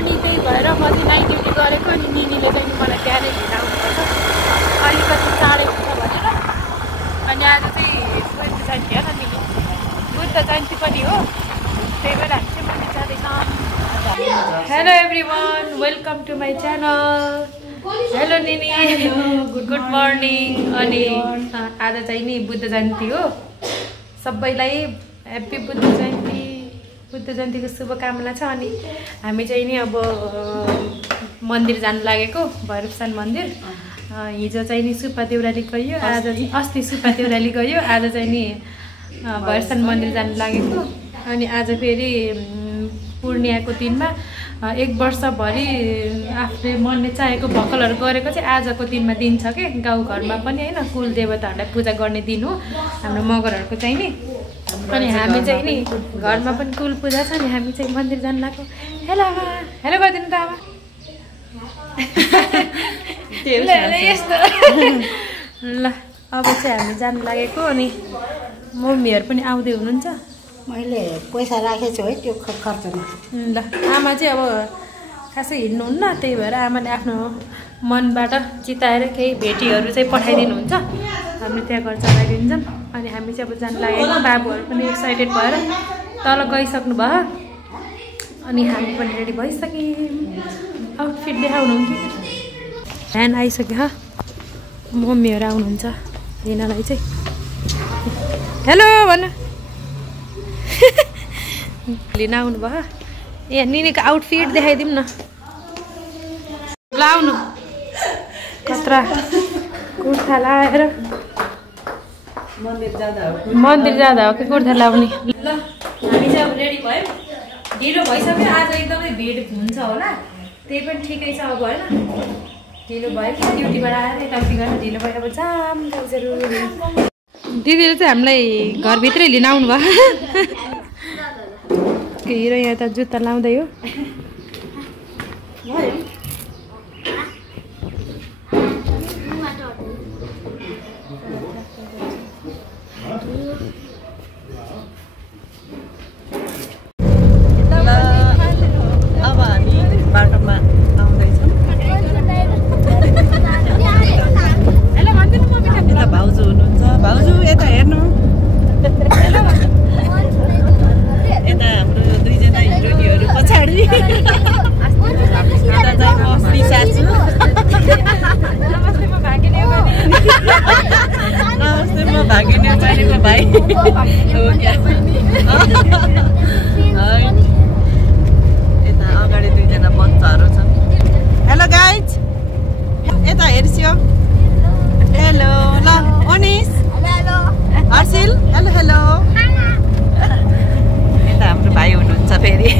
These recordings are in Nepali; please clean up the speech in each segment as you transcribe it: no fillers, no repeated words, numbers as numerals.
अनि त्यही भएर म चाहिँ नाइट ड्युटी गरेको अनि निनीले चाहिँ मलाई बिहानै लिन आउनुपर्छ अलिकति चाँडै हुन्छ भनेर अनि आज चाहिँ बुद्ध जयन्ती हो न निनी बुद्ध जयन्ती पनि हो त्यही भएर हामी चाहिँ मन्दिर जाँदैछौँ hello everyone welcome to my channel hello निनी गुड मर्निङ अनि आज चाहिँ नि बुद्ध जयन्ती हो सबैलाई ह्याप्पी बुद्ध जयन्तीको शुभकामना छ अनि हामी चाहिँ नि अब मन्दिर जानु लागेको भैरवसान मन्दिर हिजो चाहिँ नि सुप्पा देउराली गयो आज अस्ति सुप्पा देउराली गयो आज चाहिँ नि भैरवसान मन्दिर जानु लागेको अनि आज फेरि पूर्णियाको दिनमा एक वर्षभरि आफूले मनले चाहेको भक्कलहरू गरेको चाहिँ आजको दिनमा दिन्छ के गाउँघरमा पनि होइन कुल देवताहरूलाई पूजा गर्ने दिन हो हाम्रो मगरहरूको चाहिँ नि अनि हामी चाहिँ नि घरमा पनि कुल पूजा छ नि हामी चाहिँ मन्दिर जानु लाग्यो हेलो आमा हेलो गरिदिनु त आमा यस्तो ल अब चाहिँ हामी जानु लागेको अनि मम्मीहरू पनि आउँदै हुनुहुन्छ मैले पैसा राखेको छु है त्यो खर्चमा ल आमा चाहिँ अब खासै हिँड्नुहुन्न त्यही भएर आमाले आफ्नो मनबाट चिताएर केही भेटीहरू चाहिँ पठाइदिनुहुन्छ हामी त्यहाँ घर चलाइदिन्छौँ अनि हामी चाहिँ अब जानु लागेको बाबुहरू पनि एक्साइटेड भएर तल गइसक्नु भयो अनि हामी पनि रेडी भइसक्यौँ आउटफिट देखाउनुहुन्थ्यो भ्यान आइसक्यो ह मम्मीहरू आउनुहुन्छ लिनलाई चाहिँ हेलो भन लिन आउनु भयो ए निनीको आउटफिट देखाइदिउँ न ल आउनु कत्रा कुर्ता लाएर मन्दिर जाँदा हो कि कुर्ता लाउने ल हामी चाहिँ अब रेडी भयौँ ढिलो भइसक्यो आज एकदमै भिड हुन्छ होला त्यही पनि ठिकै छ अब होइन ढिलो भयो कि ड्युटीबाट आएर यताउति गरेर ढिलो भयो अब जाम जरुरी दिदीले चाहिँ हामीलाई घरभित्रै लिन आउनु भयो हिरो यहाँ त जुत्ता लाउँदै हो अब हामी बाटोमा आउँदैछौँ यता भाउजू हुनुहुन्छ भाउजू यता हेर्नु यता हाम्रो दुईजना हिरोइनीहरू पछाडि यता चाहिँ म श्रीसा छु नमस्ते म भागिनी नेपालीको भाइ हो क्या यता अगाडि दुईजना बच्चाहरू छन् हेलो गाइज यता हेर्छौ हेलो ल अनिस हर्षिल हेलो हेलो यता हाम्रो भाइ हुनुहुन्छ फेरि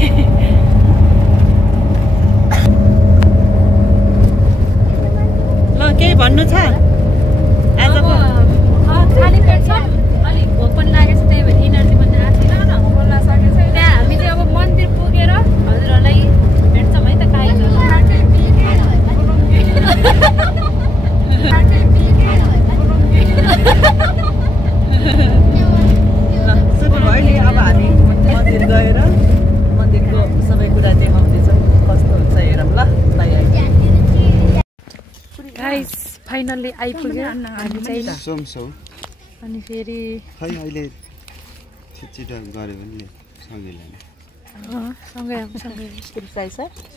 ल केही भन्नु छ आजको खाली पेट छ अलिक भोक पनि लागेको छ त्यही भएर इनर्जी पनि आएको छैन बोल्न सकेको छैन त्यहाँ हामी चाहिँ अब मन्दिर पुगेर हजुरहरूलाई भेट्छौँ है त सुरु भयो नि अब हामी मन्दिर गएर मन्दिरको सबै कुरा देखाउँदैछौँ कस्तो हुन्छ हेरौँ ल गाइस फाइनल्ली आइपुग्यो हामी चाहिँ अनि फेरि खै अहिले छिटो गऱ्यो भने सँगै लाने सँगै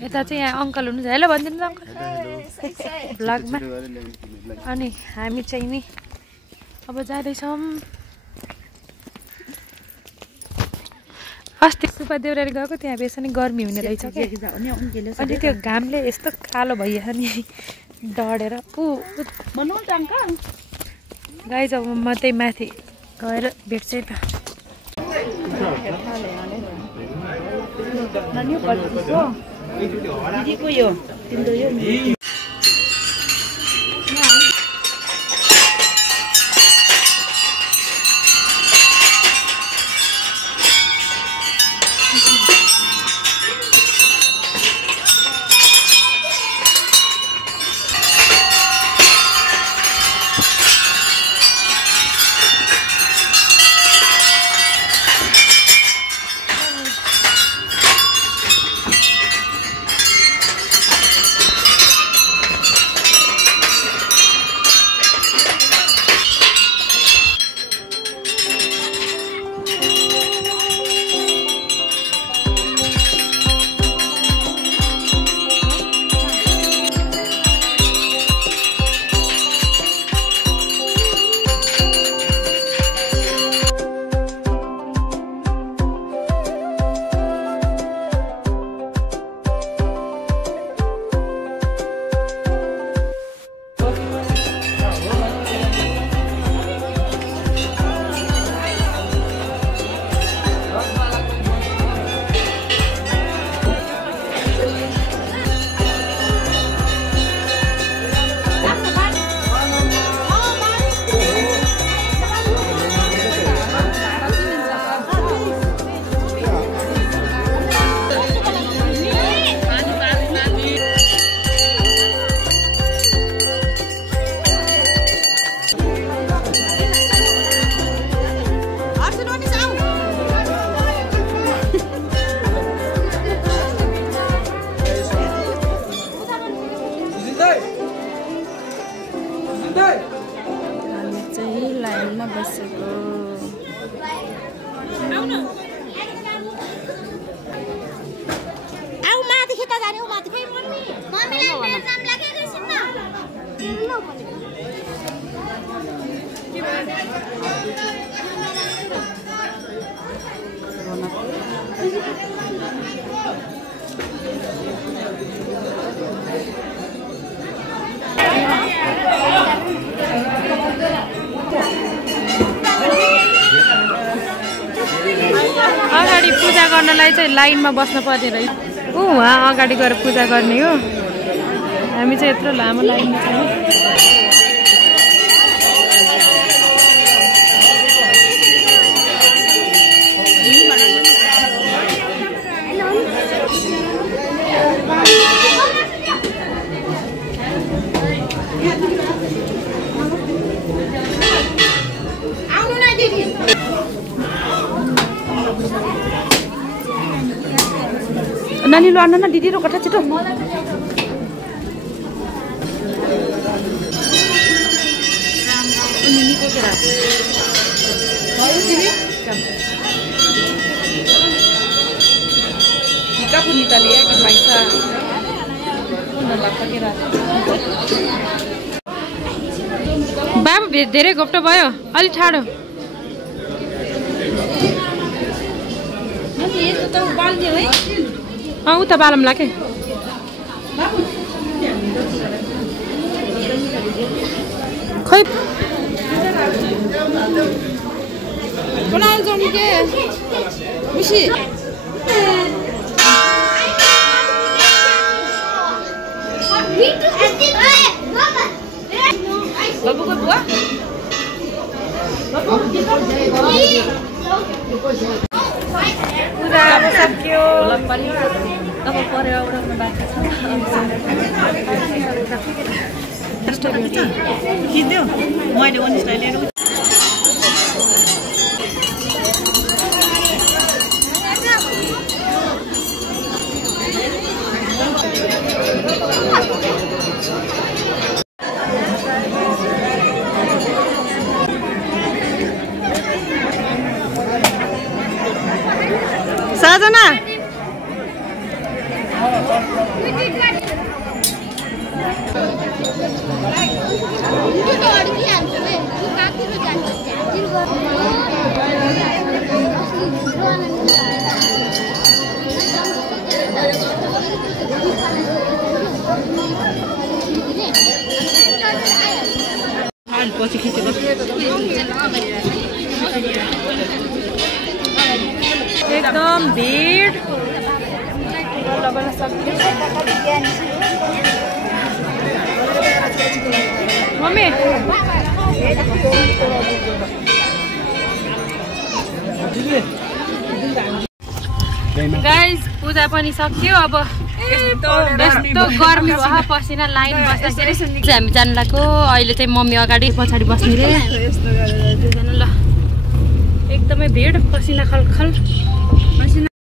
यता चाहिँ यहाँ अङ्कल हुनुहुन्छ हेलो भनिदिनु त अङ्कल भ्लगमा अनि हामी चाहिँ नि अब जाँदैछौँ अस्ति सुप्पा देउराली गएको त्यहाँ बेस नि गर्मी हुने रहेछ कि अनि त्यो घामले यस्तो कालो भइहाल्छ नि डढेर गाई अब म त्यही माथि गएर भेट्छु त हामी चाहिँ लाइनमा बसेको आऊ माथि खेता जाने हो माथि खै मम्मी मम्मीलाई मेरो नाम लेखेको छन् न अगाडि पूजा गर्नलाई चाहिँ लाइनमा बस्न पर्ने रहेछ वहाँ अगाडि गएर पूजा गर्ने हो हामी चाहिँ यत्रो लामो लाइनमा छौँ नानी लो आना ना दीदी रो कथा छिटो बाबु धेरै घोप्टो भयो अलि ठाडो उता बालम लाके खै बनाउनु जाउँ के खुसी बाबुको बुवा पूजा अब सक्यो अब परेर उडाउनु बाँकी छ किन्थ्यो मैले वन स्टाइल लिएर साजना पछि खिचेको एकदम भिड बल्ल सक्यो मम्मी गाइस पूजा पनि सक्यो अब यस्तो गर्मी भयो पसिना लाइन बस्दाखेरि हामी जानु लाग्यो अहिले चाहिँ मम्मी अगाडि पछाडि बस्ने रे ल एकदमै भिड पसिना खलखल पसिना